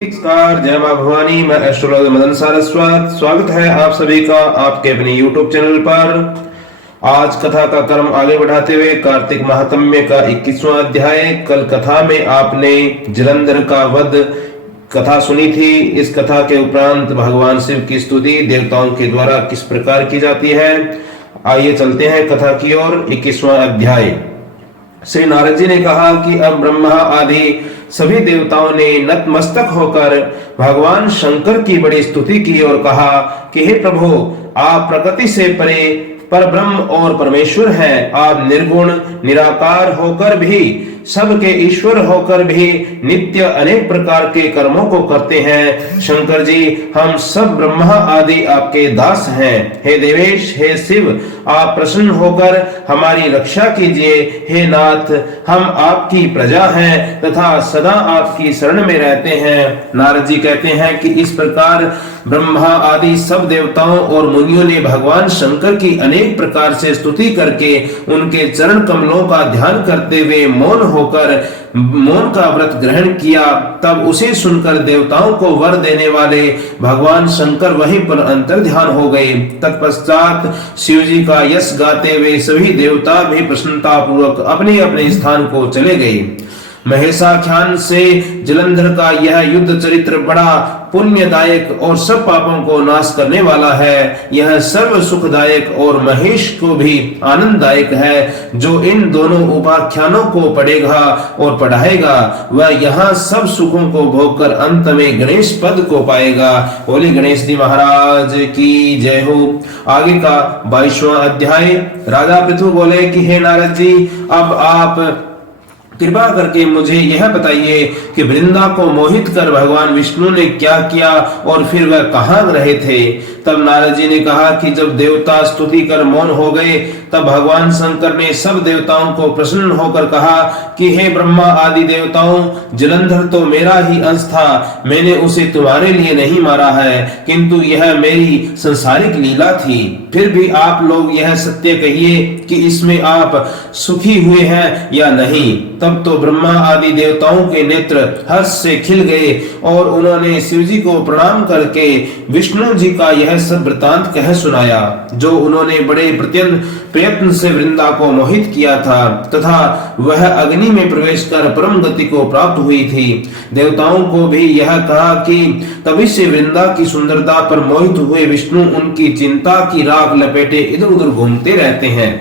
नमस्कार, जय मां भवानी। मैं एस्ट्रोलॉजर मदन सारस्वत। स्वागत है आप सभी का आपके अपने YouTube चैनल पर। आज कथा का क्रम आगे बढ़ाते हुए कार्तिक महात्म्य का 21वां अध्याय। कल कथा में आपने जलंधर का वध कथा सुनी थी। इस कथा के उपरांत भगवान शिव की स्तुति देवताओं के द्वारा किस प्रकार की जाती है, आइए चलते हैं कथा की ओर। 21वां अध्याय। श्री नारद जी ने कहा कि अब ब्रह्मा आदि सभी देवताओं ने नतमस्तक होकर भगवान शंकर की बड़ी स्तुति की और कहा कि हे प्रभु, आप प्रकृति से परे पर ब्रह्म और परमेश्वर हैं। आप निर्गुण निराकार होकर भी, सबके ईश्वर होकर भी नित्य अनेक प्रकार के कर्मों को करते हैं। शंकर जी, हम सब ब्रह्मा आदि आपके दास हैं। हे देवेश, हे शिव, आप प्रसन्न होकर हमारी रक्षा कीजिए। हे नाथ, हम आपकी प्रजा हैं तथा सदा आपकी शरण में रहते हैं। नारद जी कहते हैं कि इस प्रकार ब्रह्मा आदि सब देवताओं और मुनियों ने भगवान शंकर की अनेक प्रकार से स्तुति करके उनके चरण कमलों का ध्यान करते हुए मौन का व्रत ग्रहण किया। तब उसे सुनकर देवताओं को वर देने वाले भगवान शंकर वहीं पर अंतर ध्यान हो गए। तत्पश्चात शिव जी का यश गाते हुए सभी देवता भी प्रसन्नता पूर्वक अपने अपने स्थान को चले गए। महेशाख्यान से जलंधर का यह युद्ध चरित्र बड़ा पुण्यदायक और सब पापों को नाश करने वाला है। यह सर्व सुखदायक और महेश को भी आनंददायक है। जो इन दोनों उपाख्यानों को पढ़ेगा और पढ़ाएगा वह यहाँ सब सुखों को भोगकर अंत में गणेश पद को पाएगा। बोले गणेश जी महाराज की जय हो। आगे का 22वां अध्याय। राजा पृथु बोले कि हे नारद जी, अब आप कृपा करके मुझे यह बताइए कि वृंदा को मोहित कर भगवान विष्णु ने क्या किया और फिर वह कहाँ रहे थे। तब नारद जी ने कहा कि जब देवता स्तुति कर मौन हो गए तब भगवान शंकर ने सब देवताओं को प्रसन्न होकर कहा कि हे ब्रह्मा आदि देवताओं, जलंधर तो मेरा ही अंश था। मैंने उसे तुम्हारे लिए नहीं मारा है, किंतु यह मेरी संसारिक लीला थी। फिर भी आप लोग यह सत्य कहिए कि इसमें आप सुखी हुए हैं या नहीं। तब तो ब्रह्मा आदि देवताओं के नेत्र हर्ष से खिल गए और उन्होंने शिव जी को प्रणाम करके विष्णु जी का यह सब वृतांत कह सुनाया, जो उन्होंने बड़े प्रयत्न से वृंदा को मोहित किया था तथा वह अग्नि में प्रवेश कर परम गति को प्राप्त हुई थी। देवताओं को भी यह कहा कि तभी से वृंदा की सुंदरता पर मोहित हुए विष्णु उनकी चिंता की राख लपेटे इधर उधर घूमते रहते हैं।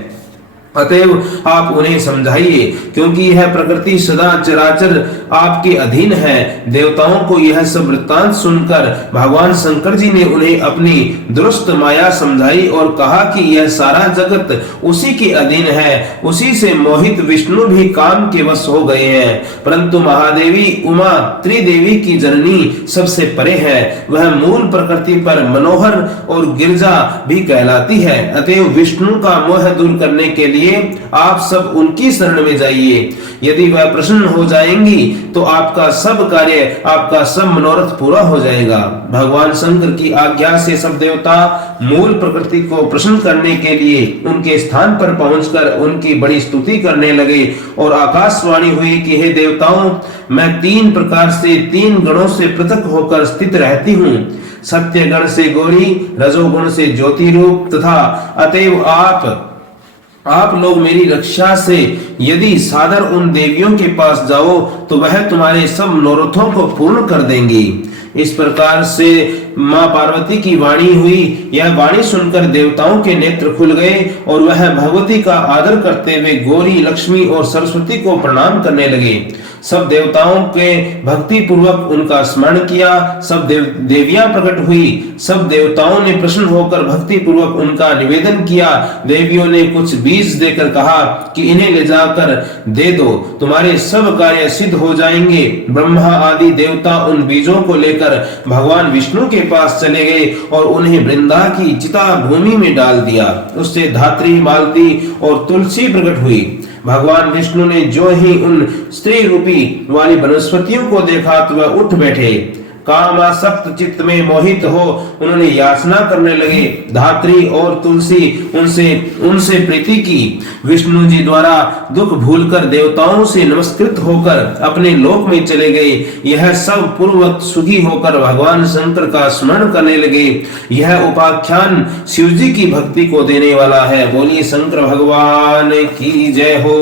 अतएव आप उन्हें समझाइए, क्योंकि यह प्रकृति सदा चराचर आपके अधीन है। देवताओं को यह सब वृत्तांत सुनकर भगवान शंकर जी ने उन्हें अपनी दुरुस्त माया समझाई और कहा कि यह सारा जगत उसी के अधीन है। उसी से मोहित विष्णु भी काम के वश हो गए हैं, परंतु महादेवी उमा त्रिदेवी की जननी सबसे परे है। वह मूल प्रकृति पर मनोहर और गिरजा भी कहलाती है। अतएव विष्णु का मोह दूर करने के लिए आप सब उनकी शरण में जाइए। यदि वह प्रसन्न हो जाएंगी तो आपका सब कार्य, आपका सब मनोरथ पूरा हो जाएगा। भगवान शंकर की आज्ञा से सब देवता मूल प्रकृति को प्रसन्न करने के लिए उनके स्थान पर पहुंचकर उनकी बड़ी स्तुति करने लगे और आकाशवाणी हुई कि हे देवताओं, मैं 3 प्रकार से 3 गणों से पृथक होकर स्थित रहती हूँ। सत्य गण से गौरी, रजोगुण से ज्योति रूप तथा अतएव आप लोग मेरी रक्षा से यदि सादर उन देवियों के पास जाओ तो वह तुम्हारे सब मनोरथों को पूर्ण कर देंगी। इस प्रकार से मां पार्वती की वाणी हुई। यह वाणी सुनकर देवताओं के नेत्र खुल गए और वह भगवती का आदर करते हुए गौरी, लक्ष्मी और सरस्वती को प्रणाम करने लगे। सब देवताओं के भक्ति पूर्वक उनका स्मरण किया। सब देवियां प्रकट हुई। सब देवताओं ने प्रसन्न होकर भक्ति पूर्वक उनका निवेदन किया। देवियों ने कुछ बीज देकर कहा कि इन्हें ले जाकर दे दो, तुम्हारे सब कार्य सिद्ध हो जाएंगे। ब्रह्मा आदि देवता उन बीजों को लेकर भगवान विष्णु के पास चले गए और उन्हें वृंदा की चिता भूमि में डाल दिया। उससे धात्री, मालती और तुलसी प्रकट हुई। भगवान विष्णु ने जो ही उन स्त्री रूपी वाली वनस्पतियों को देखा तो वह उठ बैठे। कामासक्त चित्त में मोहित हो उन्होंने याचना करने लगे। धात्री और तुलसी उनसे प्रीति की। विष्णु जी द्वारा दुख भूलकर देवताओं से नमस्कृत होकर अपने लोक में चले गए। यह सब पूर्ववत सुखी होकर भगवान शंकर का स्मरण करने लगे। यह उपाख्यान शिव जी की भक्ति को देने वाला है। बोलिए शंकर भगवान की जय हो।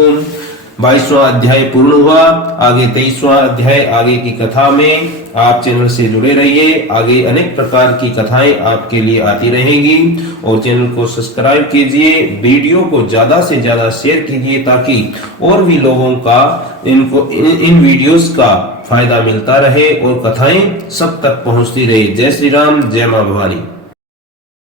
22वां अध्याय पूर्ण हुआ। आगे 23वां अध्याय आगे की कथा में आप चैनल से जुड़े रहिए। आगे अनेक प्रकार की कथाएं आपके लिए आती रहेंगी और चैनल को सब्सक्राइब कीजिए। वीडियो को ज्यादा से ज्यादा शेयर कीजिए ताकि और भी लोगों का इन वीडियोस का फायदा मिलता रहे और कथाएं सब तक पहुंचती रहे। जय श्री राम, जय मां भवानी।